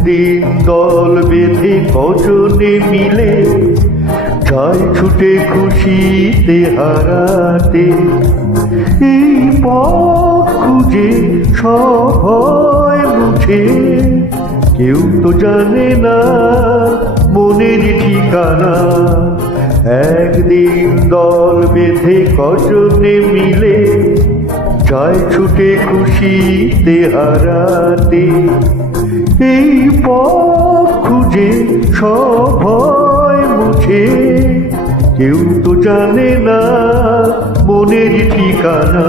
একদিন দল বেঁধে কজনে মিলে যায় ছুটে খুশিতে হারাতে। এই পথ খুঁজে সবাই মুছে, কেউ তো জানে না মনের ঠিকানা। একদিন দল বেঁধে কজনে মিলে যায় ছুটে খুশিতে হারাতে। এই পথ খুঁজে সবাই মুছে, কেউ তো জানে না মনের ঠিকানা।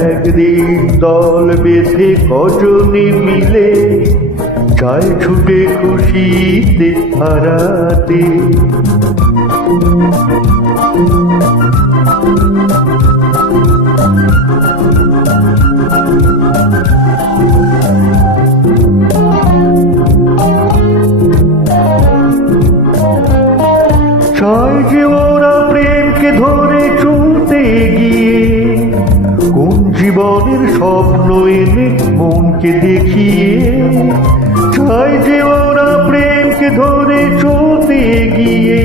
একদিন দল বেঁধে কজনে মিলে যায় ছুটে খুশিতে হারাতে। চায় যে ওরা প্রেমকে ধরে চলতে গিয়ে, কোন জীবনের স্বপ্ন এনে মনকে দেখিয়ে। চায় যে ওরা প্রেমকে ধরে চলতে গিয়ে,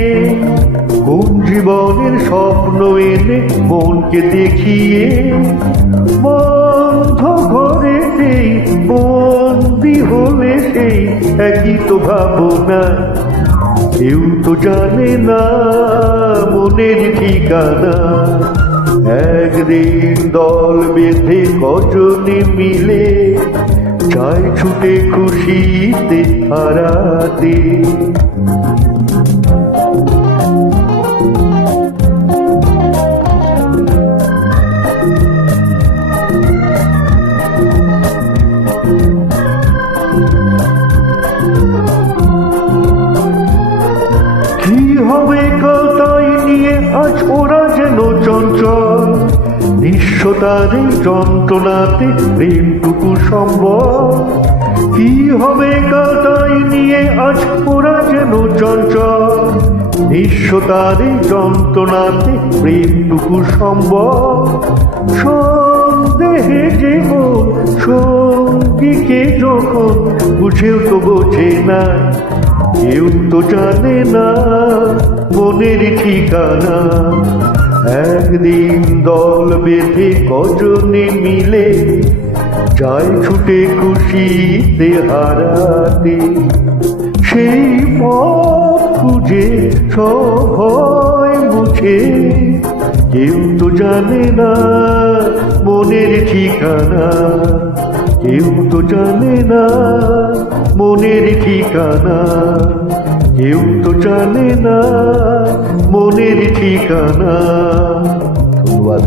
কোন জীবনের স্বপ্ন এনে মনকে দেখিয়ে। বন্ধ ঘরে সেই বন্দি হলে সেই একই তো ভাবনা। কেউ তো জানে না মনের ঠিকানা। একদিন দল বেঁধে কজনে মিলে যায় ছুটে খুশিতে হারাতে। কি হবে কাল তাই নিয়ে আজ ওরা যেন চঞ্চল। নিঃস্বতার যন্ত্রণাতে প্রেমটুকু সম্ভব। কি হবে কাল তাই নিয়ে আজ ওরা যেন চঞ্চল। নিঃস্বতার যন্ত্রণাতে প্রেমটুকু সম্ভব। সন্দেহে জীবন সঙ্গীকে যখন বুঝেও তো বোঝে না। কেউ তো জানে না মনের ঠিকানা। একদিন দল বেঁধে কজনে মিলে যায় ছুটে খুশিতে হারাতে। সেই পথ খুঁজে সবাই মুছে, কেউ তো জানে না মনের ঠিকানা। কেউ তো জানে না মনের ঠিকানা। কেউ তো জানে না মনের ঠিকানা। ধন্যবাদ।